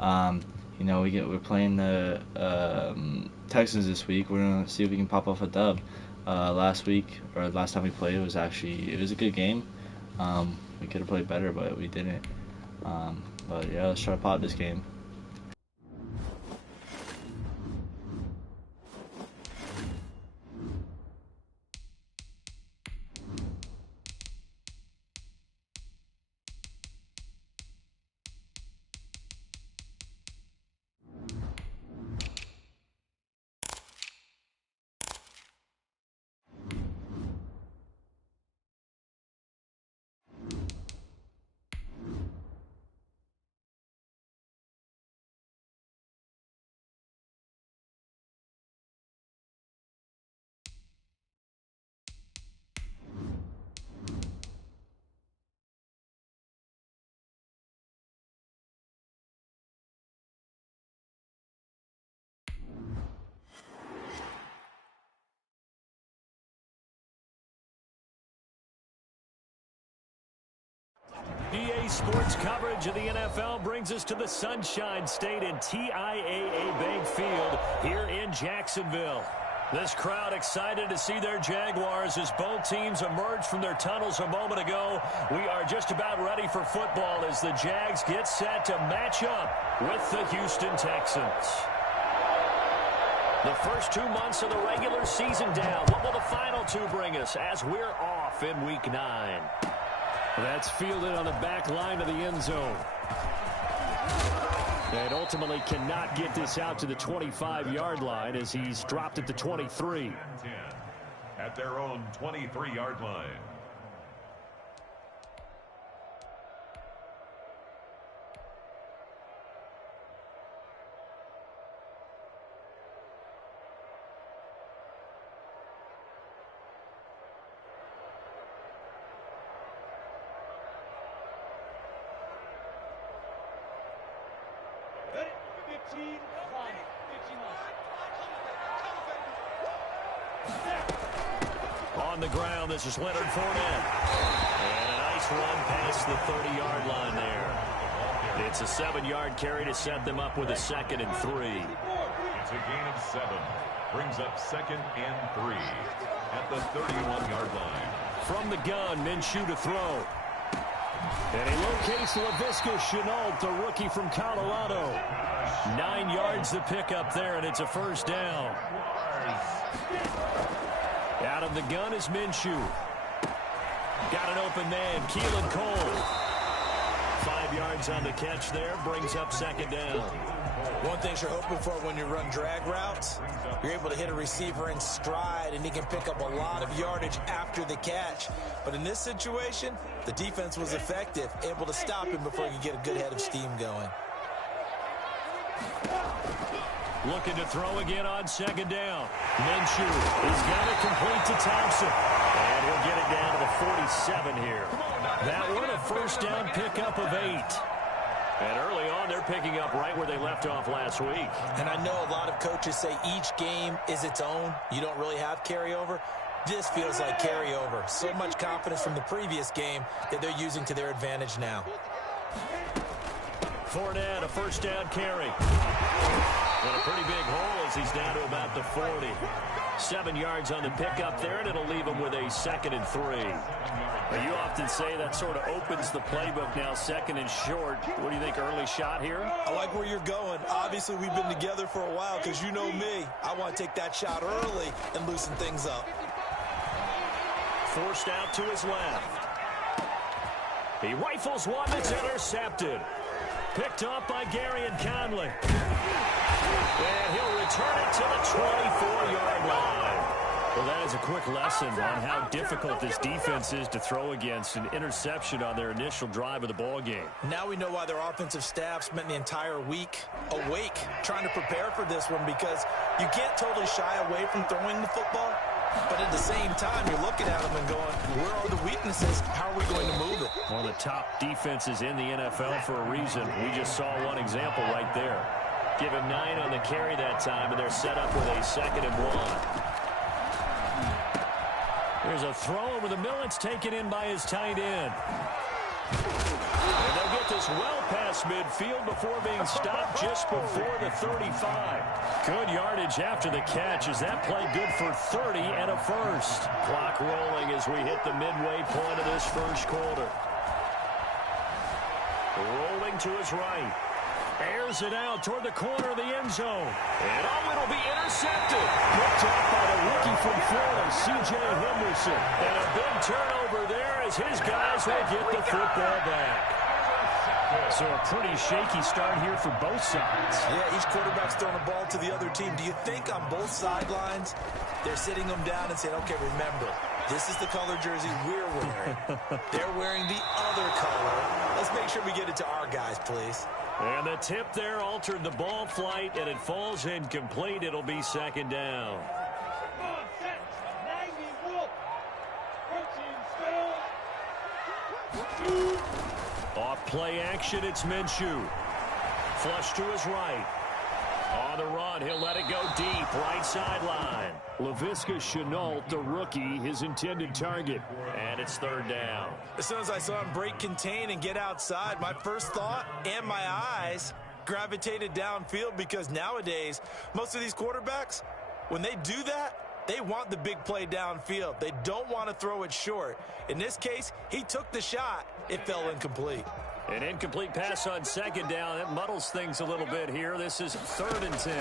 You know, we're playing the Texans this week. We're gonna see if we can pop off a dub. Last week or last time we played, it was a good game. We could have played better, but we didn't. But yeah, let's try to pop this game. EA Sports coverage of the NFL brings us to the Sunshine State and TIAA Bank Field here in Jacksonville. This crowd excited to see their Jaguars as both teams emerged from their tunnels a moment ago. We are just about ready for football as the Jags get set to match up with the Houston Texans. The first 2 months of the regular season down. What will the final two bring us as we're off in Week 9? That's fielded on the back line of the end zone. And ultimately cannot get this out to the 25-yard line as he's dropped at the 23. At their own 23-yard line. On the ground, this is Leonard Fournette. And a nice run past the 30-yard line there. It's a 7-yard carry to set them up with a 2nd and 3. It's a gain of 7. Brings up 2nd and 3 at the 31-yard line. From the gun, Minshew to throw. And he locates Laviska Shenault, the rookie from Colorado. 9 yards to pick up there, and it's a first down. Out of the gun is Minshew. Got an open man, Keelan Cole. 5 yards on the catch there, brings up 2nd down. One thing you're hoping for when you run drag routes, you're able to hit a receiver in stride, and he can pick up a lot of yardage after the catch. But in this situation, the defense was effective, able to stop him before he could get a good head of steam going. Looking to throw again on 2nd down. Minshew is going to complete to Thompson. And he'll get it down to the 47 here. That one a first down pickup of 8. And early on, they're picking up right where they left off last week. And I know a lot of coaches say each game is its own. You don't really have carryover. This feels like carryover. So much confidence from the previous game that they're using to their advantage now. Fournette, a first down carry. And a pretty big hole as he's down to about the 40. 7 yards on the pickup there, and it'll leave him with a 2nd and 3. Now, you often say that sort of opens the playbook now, 2nd and short. What do you think, early shot here? I like where you're going. Obviously, we've been together for a while because you know me. I want to take that shot early and loosen things up. Forced out to his left. He rifles one that's intercepted. Picked up by Garyon Conley. And he'll return it to the 24-yard line. Well, that is a quick lesson on how difficult this defense is to throw against. An interception on their initial drive of the ball game. Now we know why their offensive staff spent the entire week awake trying to prepare for this one, because you can't totally shy away from throwing the football. But at the same time, you're looking at them and going, where are the weaknesses? How are we going to move it? One of the top defenses in the NFL for a reason. We just saw one example right there. Give him 9 on the carry that time, and they're set up with a 2nd and 1. There's a throw over the middle. It's taken in by his tight end. And they'll get this well past midfield before being stopped just before the 35. Good yardage after the catch as that play good for 30 and a first. Clock rolling as we hit the midway point of this first quarter. Rolling to his right. Airs it out toward the corner of the end zone. And it'll be intercepted. Picked up by the rookie from Florida, C.J. Henderson. And a big turnover there as his guys will get the football back. So a pretty shaky start here for both sides. Yeah, each quarterback's throwing a ball to the other team. Do you think on both sidelines they're sitting them down and saying, okay, remember, this is the color jersey we're wearing. They're wearing the other color. Let's make sure we get it to our guys, please. And the tip there altered the ball flight, and it falls incomplete. It'll be second down. Off play action, it's Minshew. Flush to his right. On the run, he'll let it go deep, right sideline. Laviska Shenault, the rookie, his intended target. And it's third down. As soon as I saw him break contain and get outside, my first thought and my eyes gravitated downfield, because nowadays, most of these quarterbacks, when they do that, they want the big play downfield. They don't want to throw it short. In this case, he took the shot. It fell incomplete. An incomplete pass on second down. That muddles things a little bit here. This is 3rd and 10.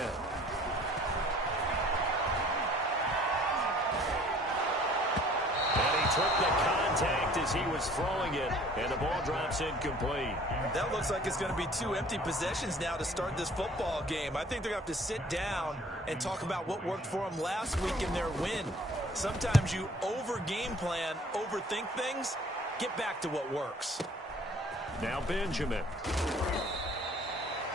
And he took the contact as he was throwing it, and the ball drops incomplete. That looks like it's going to be 2 empty possessions now to start this football game. I think they're going to have to sit down and talk about what worked for them last week in their win. Sometimes you over-game plan, overthink things. Get back to what works. Now Benjamin.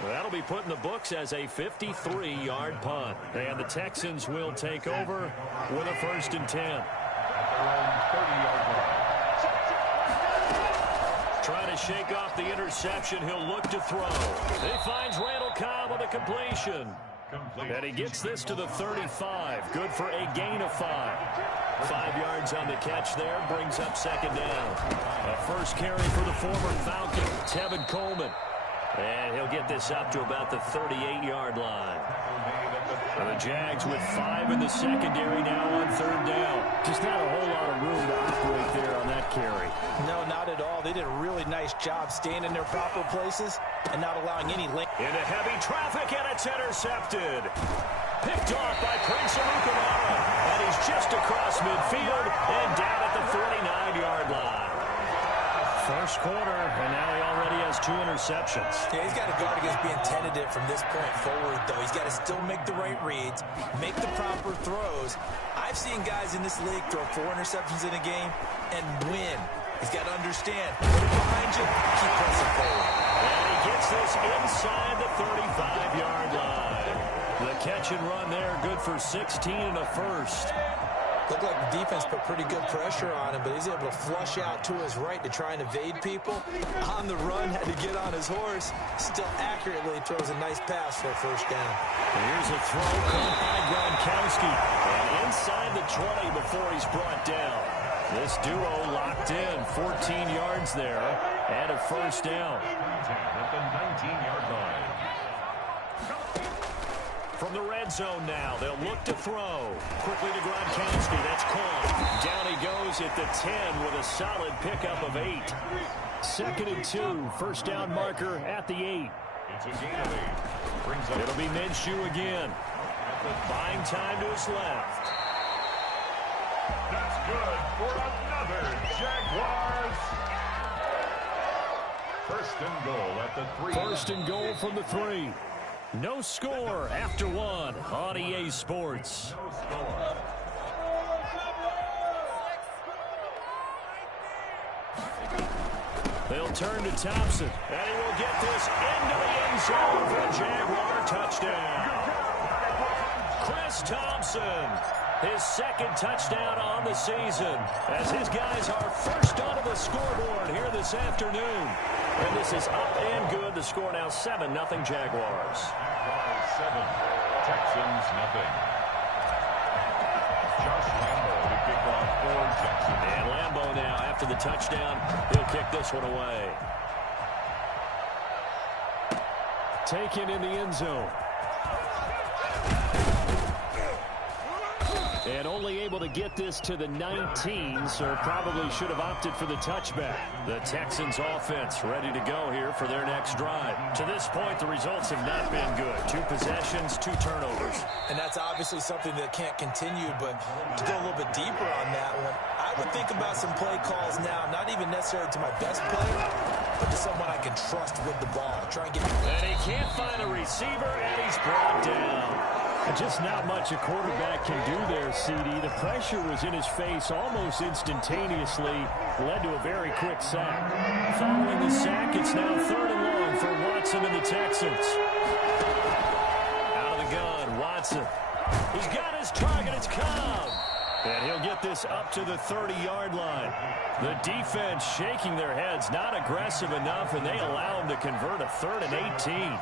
That'll be put in the books as a 53-yard punt. And the Texans will take over with a 1st and 10. Trying to shake off the interception. He'll look to throw. He finds Randall Cobb with a completion. And he gets this to the 35. Good for a gain of 5. 5 yards on the catch there. Brings up second down. A first carry for the former Falcon, Tevin Coleman. And he'll get this up to about the 38-yard line. And the Jags with 5 in the secondary now on 3rd down. Just not a whole lot of room to operate there on that carry. No, not at all. They did a really nice job staying in their proper places and not allowing any link. Into heavy traffic, and it's intercepted. Picked off by Prince Amukamara. And he's just across midfield and down at the 49-yard line. First quarter, and now he already has 2 interceptions. Yeah, he's got to guard against being tentative from this point forward, though. He's got to still make the right reads, make the proper throws. I've seen guys in this league throw 4 interceptions in a game and win. He's got to understand, put it behind you, keep pressing forward. And he gets this inside the 35-yard line. The catch and run there, good for 16 and a first. Looked like the defense put pretty good pressure on him, but he's able to flush out to his right to try and evade people. On the run, had to get on his horse. Still accurately throws a nice pass for a first down. Here's a throw caught by Gronkowski. And inside the 20 before he's brought down. This duo locked in, 14 yards there, and a first down. At the 19-yard line. From the red zone now, they'll look to throw. Quickly to Gronkowski, that's caught. Down he goes at the 10 with a solid pickup of 8. 2nd and 2, first down marker at the 8. It's a gain of 8. Brings up. It'll be Minshew again. Buying time to his left. That's good for another Jaguars. 1st and goal at the 3. 1st and goal from the 3. No score after 1 on EA Sports. No score. They'll turn to Thompson, and he will get this into the end zone for a Jaguar touchdown. Chris Thompson, his 2nd touchdown on the season, as his guys are first onto the scoreboard here this afternoon. And this is up and good. The score now 7-0 Jaguars. Jaguars 7, Texans nothing. Josh Lambo to kick off for Jackson. And Lambo now, after the touchdown, he'll kick this one away. taken in the end zone. And only able to get this to the 19, so probably should have opted for the touchback. The Texans offense ready to go here for their next drive. To this point, the results have not been good. 2 possessions, 2 turnovers. And that's obviously something that can't continue, but to go a little bit deeper on that one, I would think about some play calls now, not even necessarily to my best player, but to someone I can trust with the ball. Try and get. And he can't find a receiver, and he's brought down. Just not much a quarterback can do there, CD. The pressure was in his face almost instantaneously. Led to a very quick sack. Following the sack, it's now 3rd and long for Watson and the Texans. Out of the gun, Watson. He's got his target. It's Cobb. And he'll get this up to the 30-yard line. The defense shaking their heads, not aggressive enough, and they allow him to convert a 3rd and 18.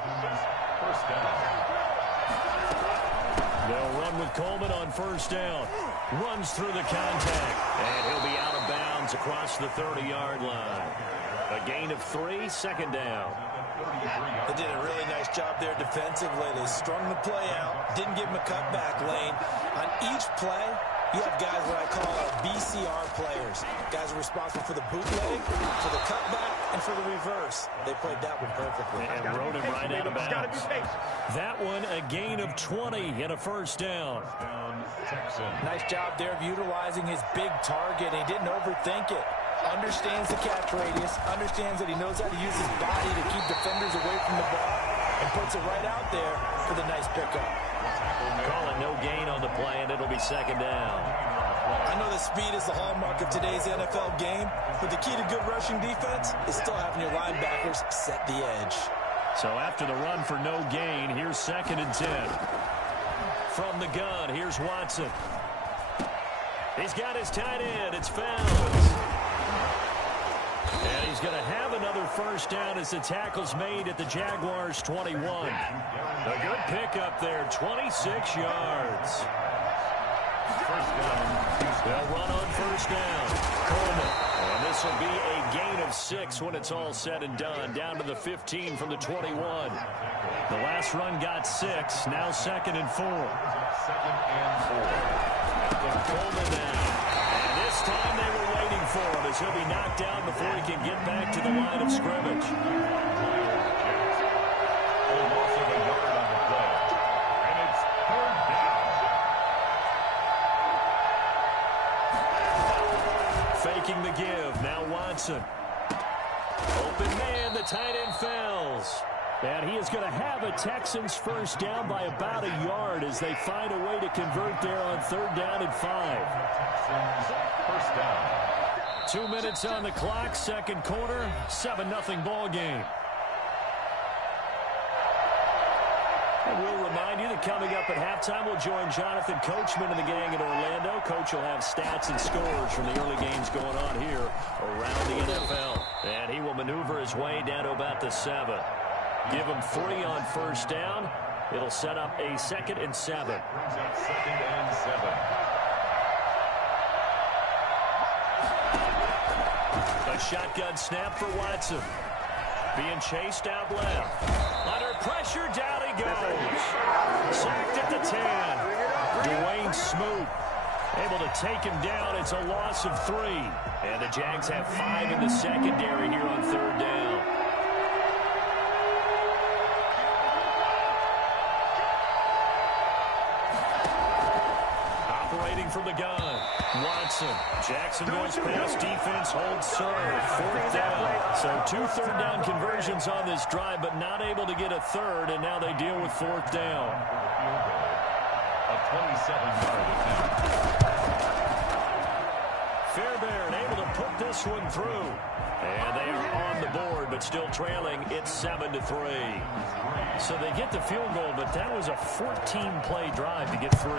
First down. They'll run with Coleman on 1st down. Runs through the contact. And he'll be out of bounds across the 30-yard line. A gain of 3, 2nd down. They did a really nice job there defensively. They strung the play out. Didn't give him a cutback lane. On each play, you have guys what I call BCR players. Guys are responsible for the bootleg, for the cutback, and for the reverse. They played that one perfectly. And rode him right out of bounds. That one, a gain of 20 and a 1st down. Nice job there of utilizing his big target. He didn't overthink it. Understands the catch radius. Understands that he knows how to use his body to keep defenders away from the ball. And puts it right out there for the nice pickup. Call it no gain on the play, and it'll be 2nd down. I know that speed is the hallmark of today's NFL game, but the key to good rushing defense is still having your linebackers set the edge. So after the run for no gain, here's 2nd and 10. From the gun, here's Watson. He's got his tight end. It's Fells. And he's going to have another 1st down as the tackle's made at the Jaguars' 21. A good pickup there, 26 yards. First down. They'll run on 1st down. Coleman. And this will be a gain of 6 when it's all said and done. Down to the 15 from the 21. The last run got 6. Now 2nd and 4. 2nd and 4. Coleman now. And this time they were waiting for him as he'll be knocked down before he can get back to the line of scrimmage. A loss of a yard on the play. And it's 3rd down. Faking the give. Now Watson. Open man. The tight end Fells. And he is going to have a Texans 1st down by about a yard as they find a way to convert there on 3rd down and 5. First down. 2 minutes on the clock, 2nd quarter, 7-0 ball game. And we'll remind you that coming up at halftime, we'll join Jonathan Coachman and the gang in Orlando. Coach will have stats and scores from the early games going on here around the NFL. And he will maneuver his way down to about the 7. Give him 3 on 1st down. It'll set up a 2nd and 7. Brings up 2nd and 7. A shotgun snap for Watson. Being chased out left. Under pressure, down he goes. Sacked at the 10. Dwayne Smoot able to take him down. It's a loss of 3. And the Jags have 5 in the secondary here on 3rd down. From the gun, Watson. Jackson goes past defense, holds serve, 4th down. So 2 3rd down conversions on this drive, but not able to get a 3rd, and now they deal with 4th down. A 27-yard attempt. Fairbairn able to put this one through. And they are on the board, but still trailing. It's 7-3. So they get the field goal, but that was a 14-play drive to get 3.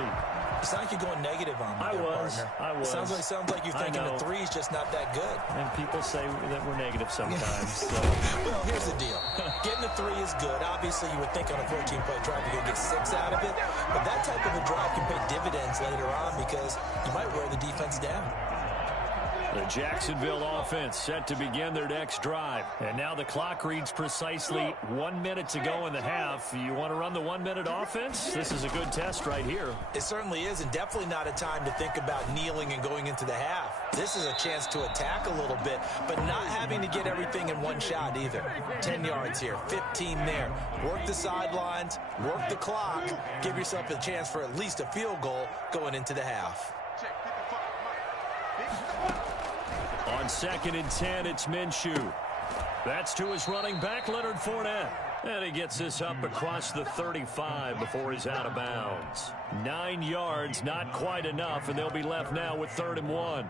It's not like you're going negative on me, I was. Sounds like you're thinking the 3's just not that good. And people say that we're negative sometimes. So. Well, here's the deal. Getting a 3 is good. Obviously, you would think on a 14-play drive you're going to get 6 out of it. But that type of a drive can pay dividends later on because you might wear the defense down. The Jacksonville offense set to begin their next drive. And now the clock reads precisely 1 minute to go in the half. You want to run the 1 minute offense? This is a good test right here. It certainly is, and definitely not a time to think about kneeling and going into the half. This is a chance to attack a little bit, but not having to get everything in one shot either. 10 yards here, 15 there. Work the sidelines, work the clock, give yourself a chance for at least a field goal going into the half. On 2nd and 10, it's Minshew. That's to his running back, Leonard Fournette. And he gets this up across the 35 before he's out of bounds. 9 yards, not quite enough, and they'll be left now with 3rd and 1.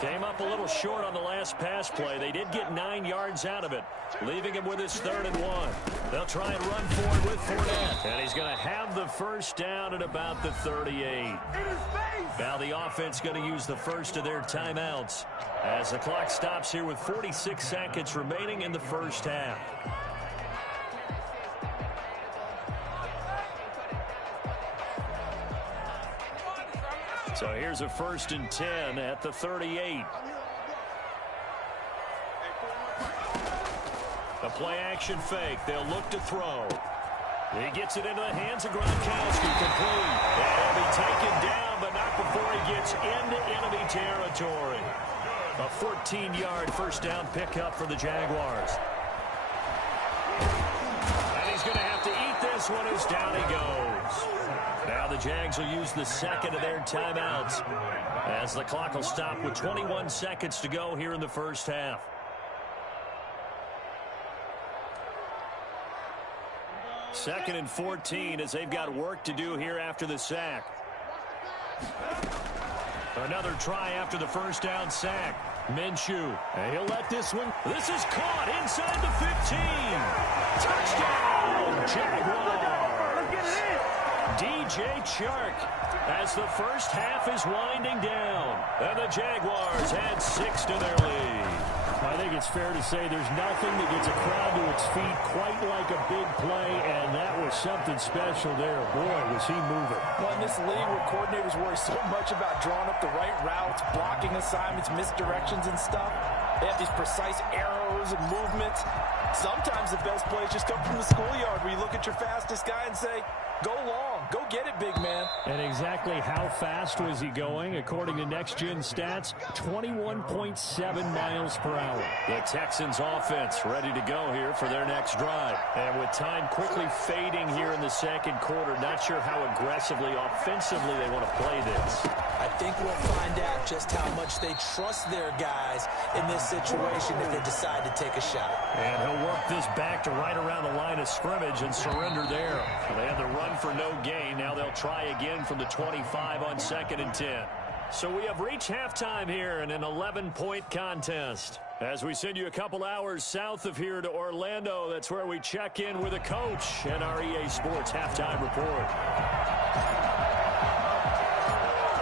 Came up a little short on the last pass play. They did get 9 yards out of it, leaving him with his 3rd and 1. They'll try and run forward with Fournette. And he's going to have the first down at about the 38. Now the offense going to use the first of their timeouts as the clock stops here with 46 seconds remaining in the first half. So here's a 1st and 10 at the 38. A play-action fake. They'll look to throw. He gets it into the hands of Gronkowski. Complete. And he'll be taken down, but not before he gets into enemy territory. A 14-yard first down pickup for the Jaguars. And he's going to have to eat this one as down he goes. Now the Jags will use the second of their timeouts as the clock will stop with 21 seconds to go here in the first half. Second and 14 as they've got work to do here after the sack. Another try after the first down sack. Minshew. And he'll let this one. This is caught inside the 15. Touchdown, Jaguars. DJ Chark as the first half is winding down. And the Jaguars add 6 to their lead. I think it's fair to say there's nothing that gets a crowd to its feet quite like a big play, and that was something special there. Boy, was he moving. Well, in this league where coordinators worry so much about drawing up the right routes, blocking assignments, misdirections and stuff, they have these precise arrows and movements. Sometimes the best plays just come from the schoolyard where you look at your fastest guy and say, go long, go get it, big man. And exactly how fast was he going? According to Next Gen Stats, 21.7 miles per hour. The Texans offense ready to go here for their next drive. And with time quickly fading here in the second quarter, not sure how aggressively, offensively they want to play this. I think we'll find out just how much they trust their guys in this situation if they decide to take a shot. And he'll work this back to right around the line of scrimmage and surrender there. They had the run for no gain. Now they'll try again from the 25 on 2nd and 10. So we have reached halftime here in an 11-point contest. As we send you a couple hours south of here to Orlando, that's where we check in with a coach and our EA Sports halftime report.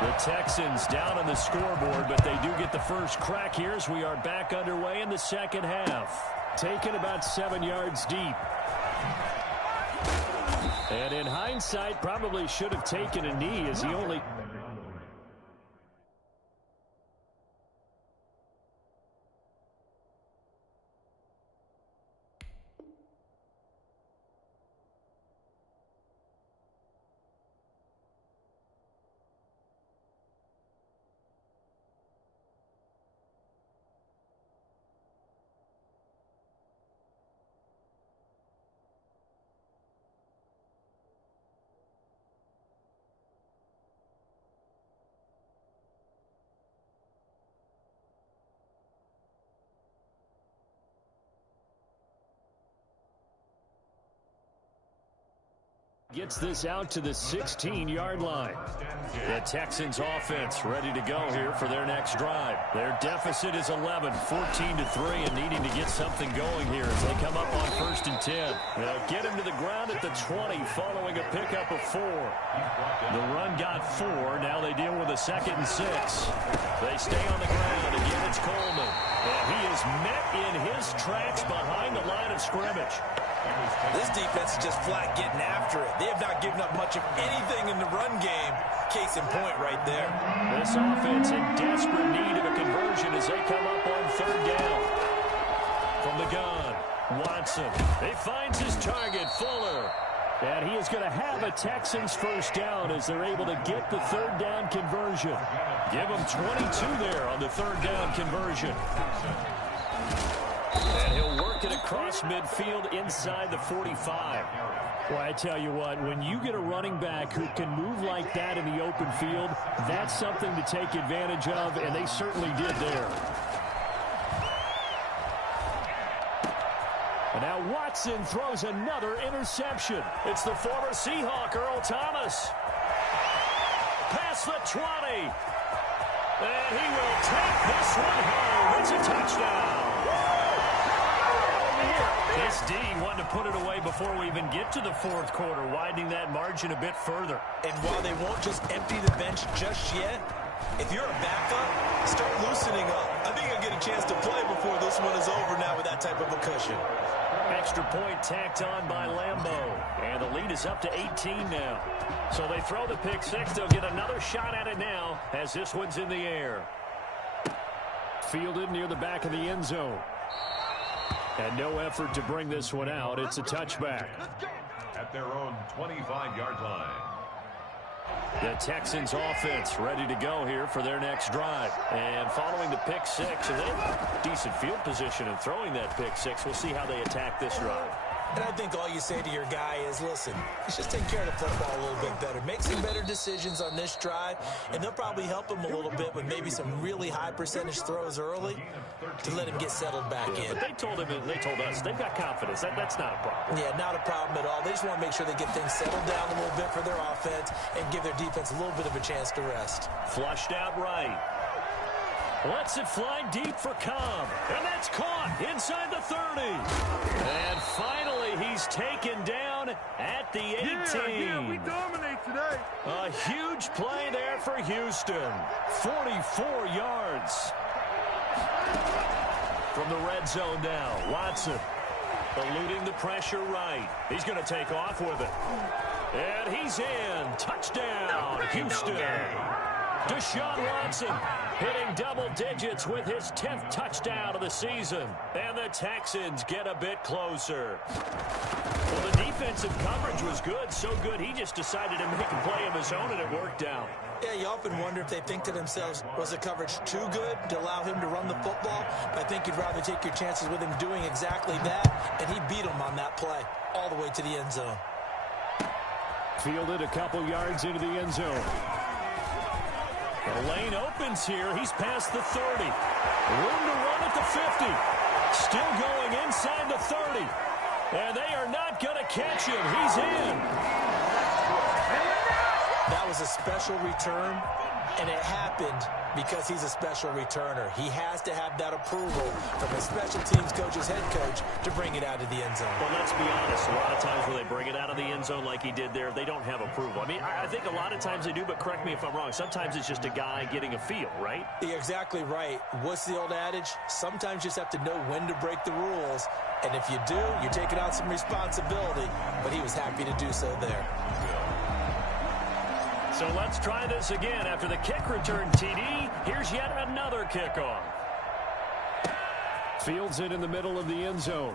The Texans down on the scoreboard, but they do get the first crack here as we are back underway in the second half. Taken about 7 yards deep. And in hindsight, probably should have taken a knee as he only... Gets this out to the 16-yard line. The Texans offense ready to go here for their next drive. Their deficit is 11, 14-3, and needing to get something going here as they come up on 1st and 10. They'll get him to the ground at the 20 following a pickup of 4. The run got 4. Now they deal with a 2nd and 6. They stay on the ground. Again, it's Coleman. And he is met in his tracks behind the line of scrimmage. This defense is just flat getting after it. They have not given up much of anything in the run game. Case in point right there. This offense in desperate need of a conversion as they come up on third down. From the gun, Watson. He finds his target, Fuller. And he is going to have a Texans first down as they're able to get the third down conversion. Give them 22 there on the third down conversion. And he'll work it across midfield inside the 45. Well, I tell you what, when you get a running back who can move like that in the open field, that's something to take advantage of, and they certainly did there. And now Watson throws another interception. It's the former Seahawk, Earl Thomas. Past the 20. And he will take this one home. It's a touchdown. This D wanted to put it away before we even get to the fourth quarter, widening that margin a bit further. And while they won't just empty the bench just yet, if you're a backup, start loosening up. I think you'll get a chance to play before this one is over now with that type of a cushion. Extra point tacked on by Lambeau. And the lead is up to 18 now. So they throw the pick six. They'll get another shot at it now as this one's in the air. Fielded near the back of the end zone. And no effort to bring this one out. It's a touchback. At their own 25-yard line. The Texans offense ready to go here for their next drive. And following the pick six, and they have decent field position in throwing that pick six. We'll see how they attack this drive. And I think all you say to your guy is, listen, let's just take care of the football a little bit better. Make some better decisions on this drive, and they'll probably help him a little bit with maybe some really high percentage throws early to let him get settled back in. But they told him, and they told us, they've got confidence. That's not a problem. Yeah, not a problem at all. They just want to make sure they get things settled down a little bit for their offense and give their defense a little bit of a chance to rest. Flushed out right. Lets it fly deep for Cobb. And that's caught inside the 30. And finally, he's taken down at the 18. Yeah, we dominate today. A huge play there for Houston. 44 yards. From the red zone now, Watson eluding the pressure right. He's going to take off with it. And he's in. Touchdown, Houston. Deshaun Watson hitting double digits with his 10th touchdown of the season. And the Texans get a bit closer. Well, the defensive coverage was good, so good he just decided to make a play of his own, and it worked out. Yeah, you often wonder if they think to themselves, was the coverage too good to allow him to run the football? I think you'd rather take your chances with him doing exactly that, and he beat him on that play all the way to the end zone. Fielded a couple yards into the end zone. The lane opens here. He's past the 30. Room to run at the 50. Still going inside the 30. And they are not going to catch him. He's in. That was a special return, and it happened because he's a special returner. He has to have that approval from his special teams coach's head coach to bring it out of the end zone. Well, let's be honest. A lot of times when they bring it out of the end zone like he did there, they don't have approval. I mean, I think a lot of times they do, but correct me if I'm wrong. Sometimes it's just a guy getting a feel, right? You're exactly right. What's the old adage? Sometimes you just have to know when to break the rules. And if you do, you're taking out some responsibility. But he was happy to do so there. So let's try this again. After the kick return TD, here's yet another kickoff. Fields it in the middle of the end zone.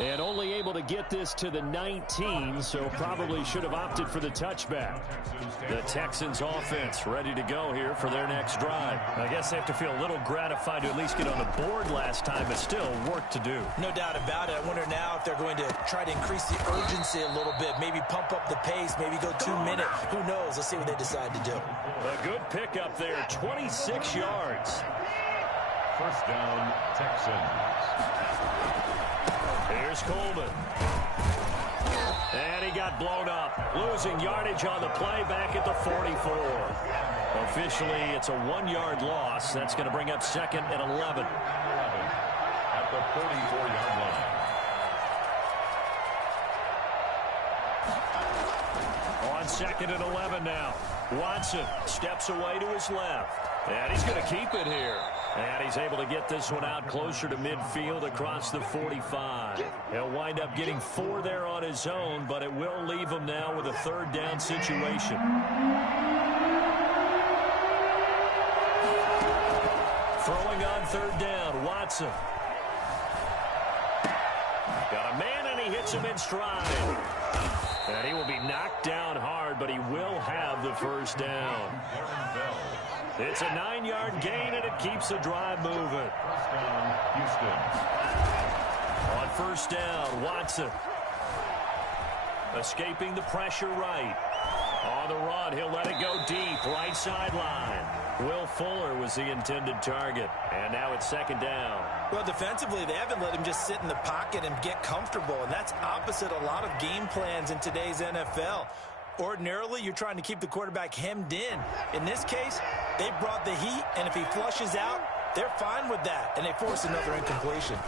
And only able to get this to the 19, so probably should have opted for the touchback. The Texans offense ready to go here for their next drive. I guess they have to feel a little gratified to at least get on the board last time, but still work to do. No doubt about it. I wonder now if they're going to try to increase the urgency a little bit, maybe pump up the pace, maybe go 2 minute. Who knows? Let's see what they decide to do. A good pickup there, 26 yards. First down, Texans. Here's Coleman. And he got blown up. Losing yardage on the play back at the 44. Officially, it's a 1-yard loss. That's going to bring up second and 11. At the 44-yard line. On second and 11 now. Watson steps away to his left. And he's going to keep it here. And he's able to get this one out closer to midfield across the 45. He'll wind up getting 4 there on his own, but it will leave him now with a 3rd down situation. Throwing on 3rd down, Watson. Got a man, and he hits him in stride. And he will be knocked down hard, but he will have the 1st down. It's a 9-yard gain, and it keeps the drive moving. 1st down, Houston. On 1st down, Watson. Escaping the pressure right. On the run, he'll let it go deep, right sideline. Will Fuller was the intended target, and now it's 2nd down. Well, defensively, they haven't let him just sit in the pocket and get comfortable, and that's opposite a lot of game plans in today's NFL. Ordinarily, you're trying to keep the quarterback hemmed in. In this case, they brought the heat, and if he flushes out, they're fine with that, and they force another incompletion.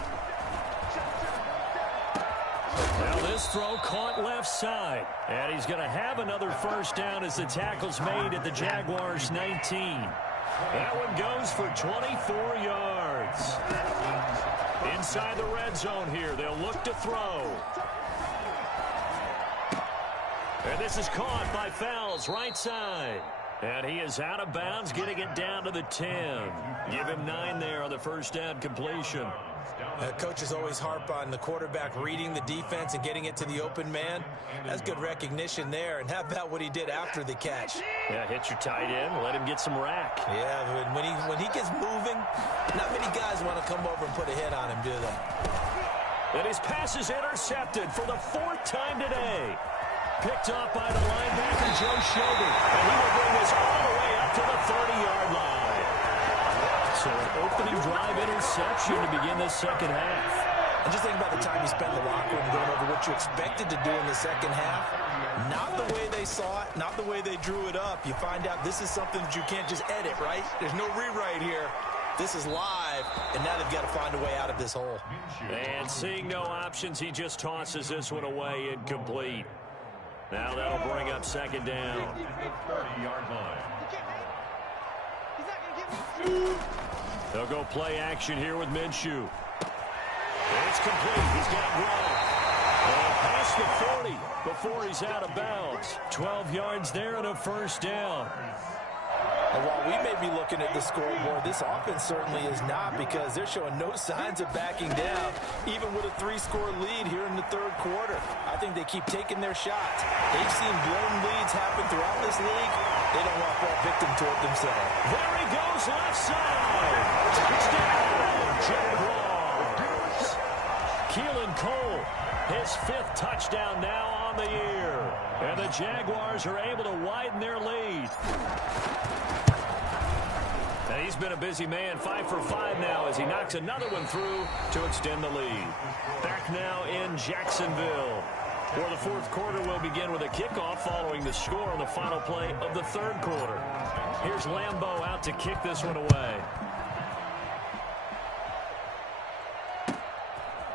Now this throw caught left side, and he's going to have another 1st down as the tackle's made at the Jaguars' 19. That one goes for 24 yards. Inside the red zone here, they'll look to throw. And this is caught by Fells, right side. And he is out of bounds, getting it down to the 10. Give him 9 there on the 1st down completion. Coaches always harp on the quarterback reading the defense and getting it to the open man. That's good recognition there. And how about what he did after the catch? Yeah, hit your tight end, let him get some rack. Yeah, when he gets moving, not many guys want to come over and put a hit on him, do they? And his pass is intercepted for the 4th time today. Picked off by the linebacker, Joe Schobert. And he will bring this all the way up to the 30-yard line. So an opening drive interception to begin the 2nd half. And just think about the time you spent in the locker room going over what you expected to do in the 2nd half. Not the way they saw it, not the way they drew it up. You find out this is something that you can't just edit, right? There's no rewrite here. This is live, and now they've got to find a way out of this hole. And seeing no options, he just tosses this one away incomplete. Now that'll bring up 2nd down. 30-yard line. They'll go play action here with Minshew. It's complete. He's got one. And past the 40 before he's out of bounds. 12 yards there and a 1st down. And while we may be looking at the scoreboard, this offense certainly is not, because they're showing no signs of backing down, even with a 3-score lead here in the 3rd quarter. I think they keep taking their shots. They've seen blown leads happen throughout this league. They don't want to fall victim to it themselves. There he goes, left side. Touchdown, Jaguars. Keelan Cole, his 5th touchdown now on the year. And the Jaguars are able to widen their lead. And he's been a busy man, 5 for 5 now as he knocks another one through to extend the lead. Back now in Jacksonville, where the 4th quarter will begin with a kickoff following the score on the final play of the 3rd quarter. Here's Lambeau out to kick this one away.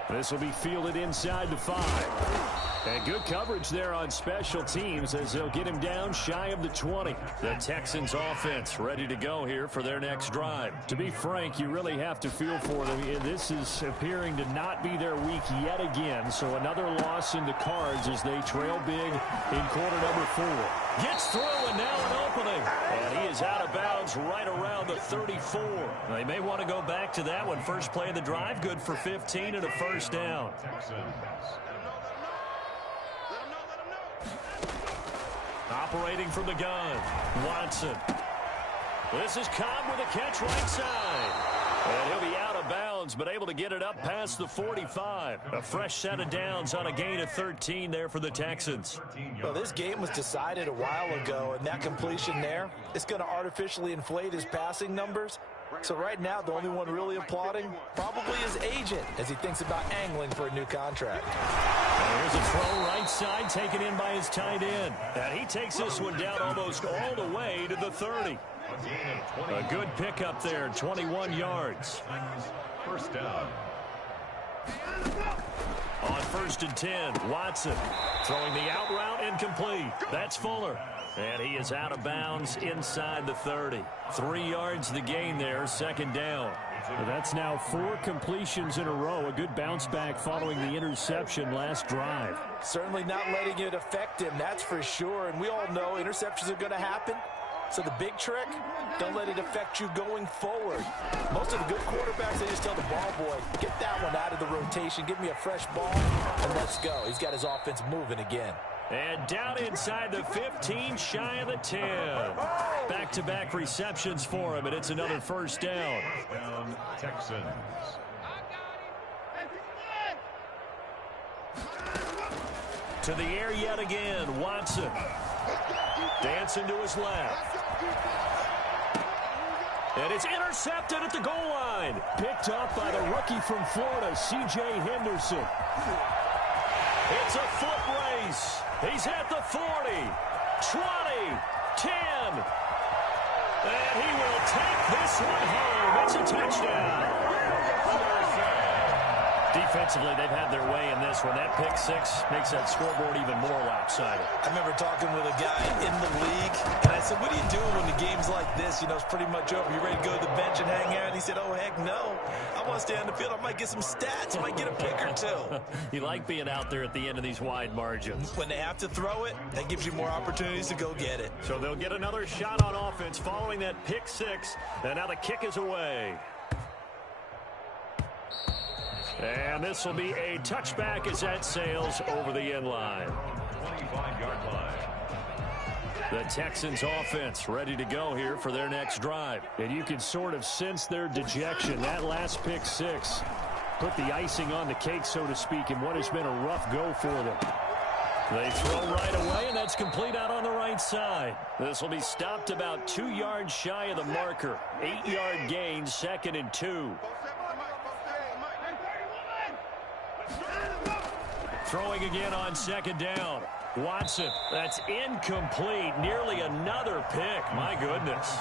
This will be fielded inside the 5. And good coverage there on special teams as they'll get him down shy of the 20. The Texans offense ready to go here for their next drive. To be frank, you really have to feel for them. This is appearing to not be their week yet again. So another loss in the cards as they trail big in quarter number 4. Gets through and now an opening. And he is out of bounds right around the 34. They may want to go back to that one. First play of the drive, good for 15 and a 1st down. Operating from the gun, Watson. This is Cobb with a catch right side. And he'll be out of bounds, but able to get it up past the 45. A fresh set of downs on a gain of 13 there for the Texans. Well, this game was decided a while ago, and that completion there, it's going to artificially inflate his passing numbers. So right now, the only one really applauding probably his agent as he thinks about angling for a new contract. There's a throw right side taken in by his tight end. And he takes this one down almost all the way to the 30. A good pickup there, 21 yards. 1st down. On 1st and 10, Watson throwing the out route incomplete. That's Fuller. And he is out of bounds inside the 30. 3 yards the gain there, second down. Well, that's now 4 completions in a row. A good bounce back following the interception last drive. Certainly not letting it affect him, that's for sure. And we all know interceptions are going to happen. So the big trick, don't let it affect you going forward. Most of the good quarterbacks, they just tell the ball boy, get that one out of the rotation, give me a fresh ball, and let's go. He's got his offense moving again. And down inside the 15, shy of the 10. Back-to-back receptions for him, and it's another first down. Down Texans. To the air yet again, Watson. Dancing to his left. And it's intercepted at the goal line. Picked up by the rookie from Florida, C.J. Henderson. It's a foot race. He's at the 40, 20, 10. And he will take this one home. It's a touchdown. Defensively, they've had their way in this one. That pick six makes that scoreboard even more lopsided. I remember talking with a guy in the league, and I said, what are you doing when the game's like this? You know, it's pretty much over. You ready to go to the bench and hang out? And he said, oh, heck no. I want to stay on the field. I might get some stats. I might get a pick or two. You like being out there at the end of these wide margins. When they have to throw it, that gives you more opportunities to go get it. So they'll get another shot on offense following that pick six. And now the kick is away. And this will be a touchback as that sails over the end line. 25-yard line. The Texans offense ready to go here for their next drive. And you can sort of sense their dejection. That last pick six put the icing on the cake, so to speak, in what has been a rough go for them. They throw right away, and that's complete out on the right side. This will be stopped about 2 yards shy of the marker. 8-yard gain, 2nd and 2. Throwing again on 2nd down. Watson, that's incomplete. Nearly another pick. My goodness.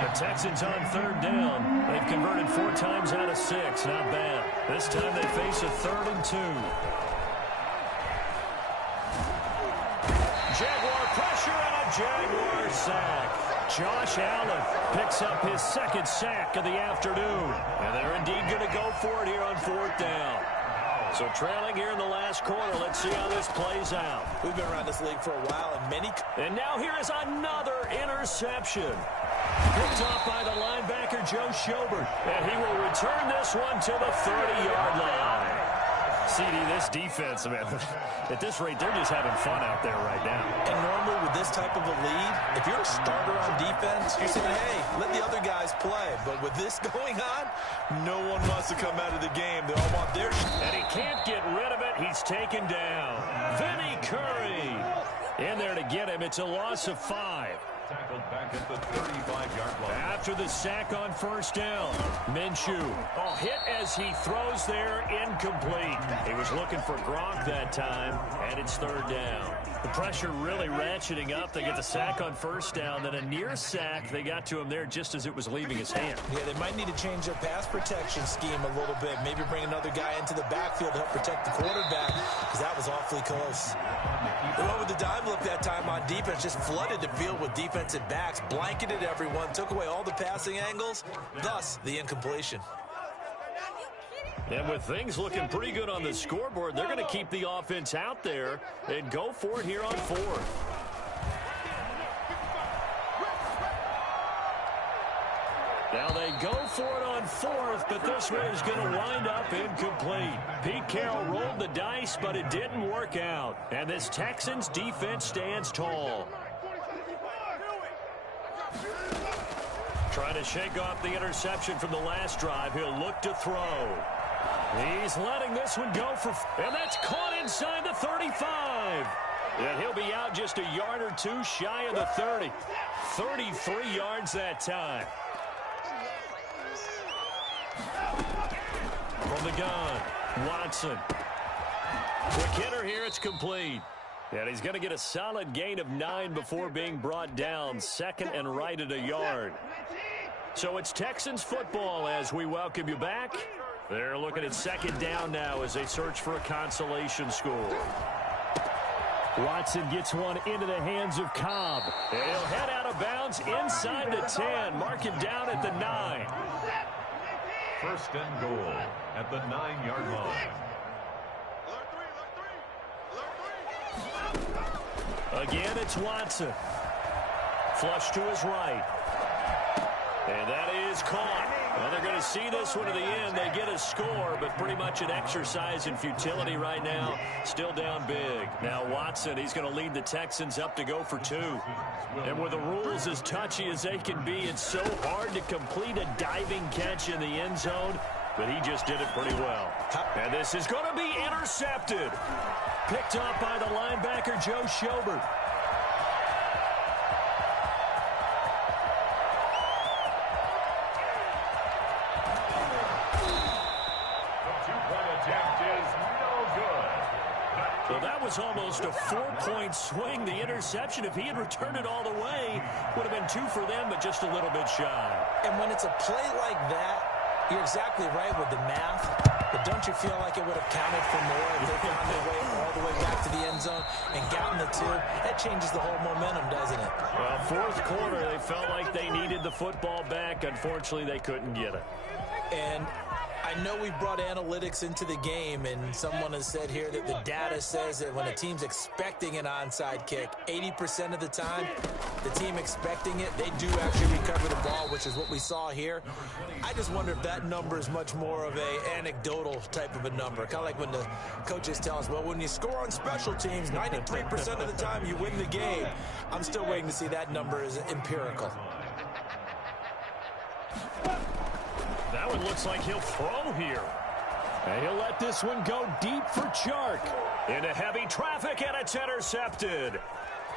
The Texans on 3rd down. They've converted 4 times out of 6. Not bad. This time they face a 3rd and 2. Jaguar pressure and a Jaguar sack. Josh Allen picks up his 2nd sack of the afternoon. And they're indeed going to go for it here on 4th down. So trailing here in the last quarter. Let's see how this plays out. We've been around this league for a while, and now here is another interception. Picked off by the linebacker, Joe Schobert. And he will return this one to the 30-yard line. CD, this defense, man, at this rate, they're just having fun out there right now. And normally with this type of a lead, if you're a starter on defense, you're saying, hey, let the other guys play. But with this going on, no one wants to come out of the game. They all want their And he can't get rid of it. He's taken down. Vinny Curry in there to get him. It's a loss of 5. Tackled back at the 35-yard line. After the sack on 1st down, Minshew. Oh, hit as he throws there, incomplete. He was looking for Gronk that time, and it's 3rd down. The pressure really ratcheting up. They get the sack on 1st down, then a near sack. They got to him there just as it was leaving his hand. Yeah, they might need to change their pass protection scheme a little bit. Maybe bring another guy into the backfield to help protect the quarterback, because that was awfully close. They went with the dime look that time on defense, just flooded the field with defensive backs, blanketed everyone, took away all the passing angles, thus the incompletion. And with things looking pretty good on the scoreboard, they're going to keep the offense out there and go for it here on 4th. Now they go for it on 4th, but this one is going to wind up incomplete. Pete Carroll rolled the dice, but it didn't work out. And this Texans defense stands tall. Trying to shake off the interception from the last drive. He'll look to throw. He's letting this one go for... And that's caught inside the 35. And he'll be out just a yard or 2 shy of the 30. 33 yards that time. From the gun, Watson. Quick hitter here, it's complete. And he's going to get a solid gain of 9 before being brought down. 2nd and right at a yard. So it's Texans football as we welcome you back. They're looking at 2nd down now as they search for a consolation score. Watson gets one into the hands of Cobb. And he'll head out of bounds inside the 10. Mark him down at the 9. First and goal at the 9-yard line. Again, it's Watson. Flush to his right. And that is caught. Well, they're going to see this one to the end. They get a score, but pretty much an exercise in futility right now. Still down big. Now Watson, he's going to lead the Texans up to go for 2. And with the rules as touchy as they can be, it's so hard to complete a diving catch in the end zone, but he just did it pretty well. And this is going to be intercepted. Picked up by the linebacker, Joe Schobert. Well, that was almost a 4-point swing. The interception, if he had returned it all the way, would have been 2 for them, but just a little bit shy. And when it's a play like that, you're exactly right with the math, but don't you feel like it would have counted for more if they found their way all the way back to the end zone and gotten the 2? That changes the whole momentum, doesn't it? Well, fourth quarter, they felt like they needed the football back. Unfortunately, they couldn't get it. And I know we brought analytics into the game, and someone has said here that the data says that when a team's expecting an onside kick, 80% of the time, the team expecting it, they do actually recover the ball, which is what we saw here. I just wonder if that number is much more of a anecdotal type of a number. Kind of like when the coaches tell us, well, when you score on special teams, 93% of the time you win the game. I'm still waiting to see that number is empirical. That one looks like he'll throw here. And he'll let this one go deep for Chark. Into heavy traffic, and it's intercepted.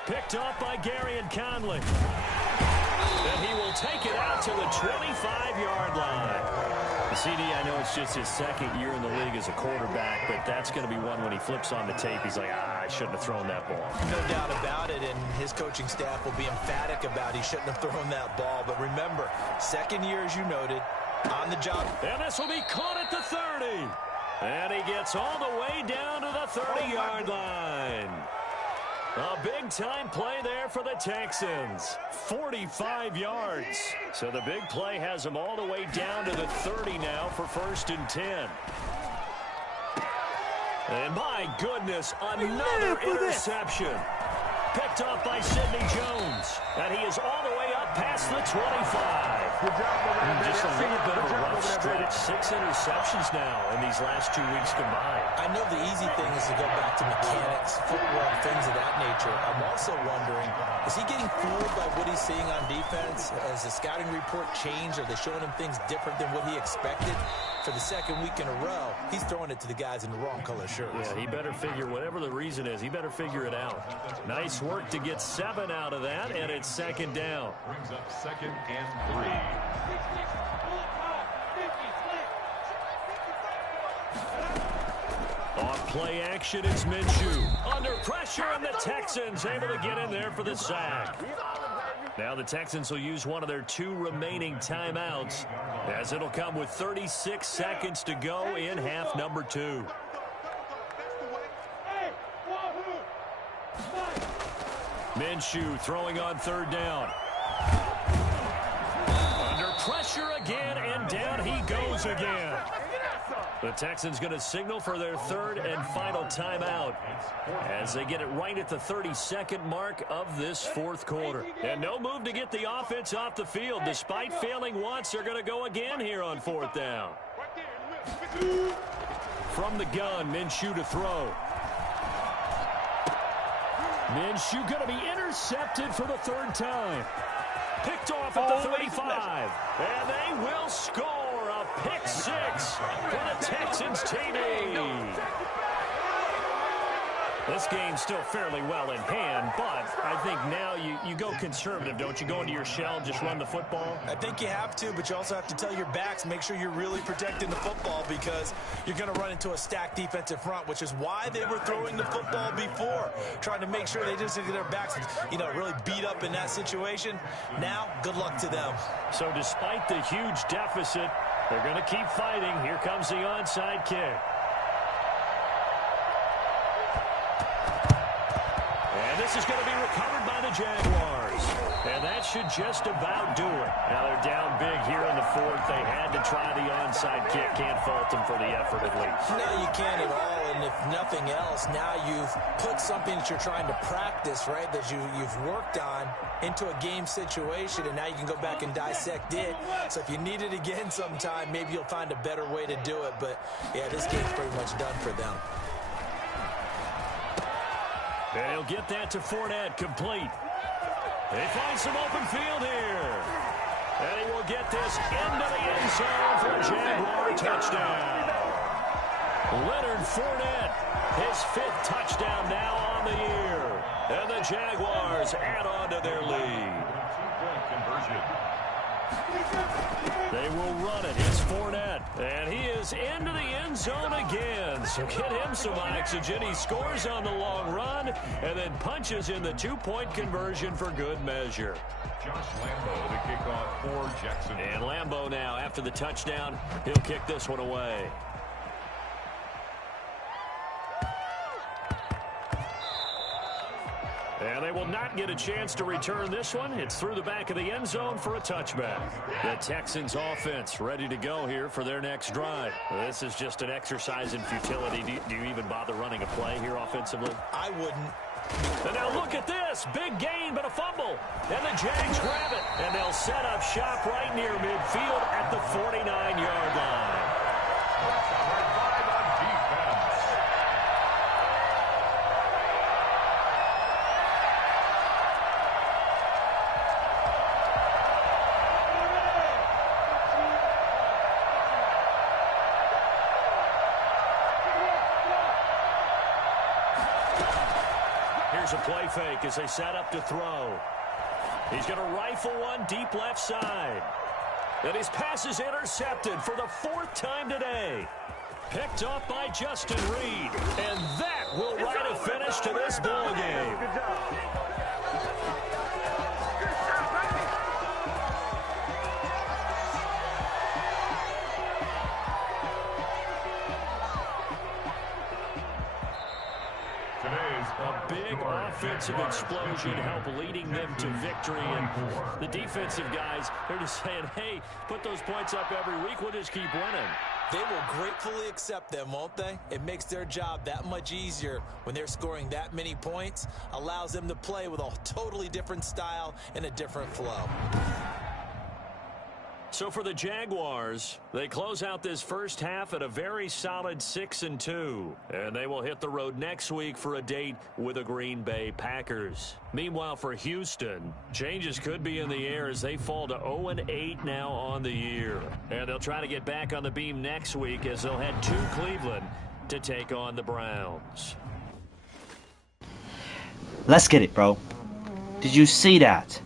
Picked up by Garyon Conley. And he will take it out to the 25-yard line. CD, I know it's just his second year in the league as a quarterback, but that's going to be one when he flips on the tape. He's like, I shouldn't have thrown that ball. No doubt about it, and his coaching staff will be emphatic about he shouldn't have thrown that ball. But remember, second year, as you noted, on the job. And this will be caught at the 30. And he gets all the way down to the 30-yard line. A big-time play there for the Texans. 45 yards. So the big play has them all the way down to the 30 now for 1st and 10. And my goodness, another interception. Picked up by Sidney Jones. And he is all the way up past the 25. Just a little bit of a rough stretch. 6 interceptions now in these last 2 weeks combined. I know the easy thing is to go back to mechanics, footwork, things of that nature. I'm also wondering, is he getting fooled by what he's seeing on defense? Has the scouting report changed? Are they showing him things different than what he expected? For the second week in a row, he's throwing it to the guys in the wrong color shirts. Yeah, he better figure, whatever the reason is, he better figure it out. Nice work to get 7 out of that, and it's 2nd down. Brings up 2nd and 3. Off play action, it's Minshew. Under pressure, and the Texans able to get in there for the sack. Now the Texans will use one of their 2 remaining timeouts, as it'll come with 36 seconds to go in half number 2. Minshew throwing on 3rd down. Under pressure again, and down he goes again. The Texans going to signal for their 3rd and final timeout as they get it right at the 32nd mark of this 4th quarter. And no move to get the offense off the field. Despite failing once, they're going to go again here on 4th down. From the gun, Minshew to throw. Minshew going to be intercepted for the 3rd time. Picked off at the 35. And they will score a pick 6 for the Texans TD. This game's still fairly well in hand, but I think now you go conservative, don't you? Go into your shell, just run the football? I think you have to, but you also have to tell your backs, make sure you're really protecting the football because you're going to run into a stacked defensive front, which is why they were throwing the football before, trying to make sure they just get their backs, really beat up in that situation. Now, good luck to them. So despite the huge deficit, they're going to keep fighting. Here comes the onside kick. And this is going to be recovered by the Jaguars. And that should just about do it. Now they're down big here in the fourth. They had to try the onside kick. Can't fault them for the effort at least. No, you can't at all. And if nothing else, now you've put something that you're trying to practice, right, that you've worked on into a game situation, and now you can go back and dissect it. So if you need it again sometime, maybe you'll find a better way to do it. But, yeah, this game's pretty much done for them. And he'll get that to Fournette, complete. They find some open field here. And he will get this into the end zone for a Jaguar touchdown. Leonard Fournette, his 5th touchdown now on the year. And the Jaguars add on to their lead. They will run it. It's Fournette. And he is into the end zone again. So get him some oxygen. He scores on the long run and then punches in the 2-point conversion for good measure. Josh Lambo, the kickoff for Jackson. And Lambo now, after the touchdown, he'll kick this one away. And they will not get a chance to return this one. It's through the back of the end zone for a touchback. The Texans offense ready to go here for their next drive. This is just an exercise in futility. Do you even bother running a play here offensively? I wouldn't. And now look at this. Big gain, but a fumble. And the Jags grab it. And they'll set up shop right near midfield at the 49-yard line. Here's a play fake as they set up to throw. He's going to rifle one deep left side. And his pass is intercepted for the 4th time today. Picked off by Justin Reed. And that will write a finish to this ball game. Good job. A big offensive explosion help leading them to victory. And the defensive guys, they're just saying, hey, put those points up every week. We'll just keep winning. They will gratefully accept them, won't they? It makes their job that much easier when they're scoring that many points. Allows them to play with a totally different style and a different flow. So for the Jaguars, they close out this first half at a very solid 6-2. And they will hit the road next week for a date with the Green Bay Packers. Meanwhile, for Houston, changes could be in the air as they fall to 0-8 now on the year. And they'll try to get back on the beam next week as they'll head to Cleveland to take on the Browns. Let's get it, bro. Did you see that?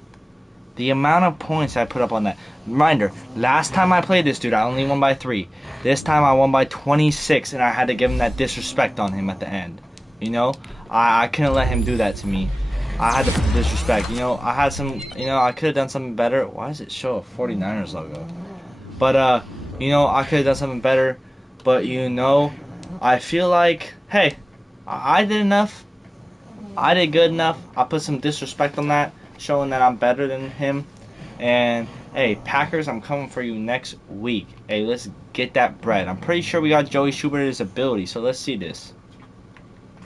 The amount of points I put up on that. Reminder, last time I played this dude, I only won by 3. This time I won by 26, and I had to give him that disrespect on him at the end. You know? I couldn't let him do that to me. I had to put disrespect. You know, I had some, I could have done something better. Why does it show a 49ers logo? But, I could have done something better. But, I feel like, hey, I did enough. I did good enough. I put some disrespect on that, showing that I'm better than him. And hey, Packers, I'm coming for you next week. Hey, let's get that bread. I'm pretty sure we got Joey Schubert's ability, so let's see this.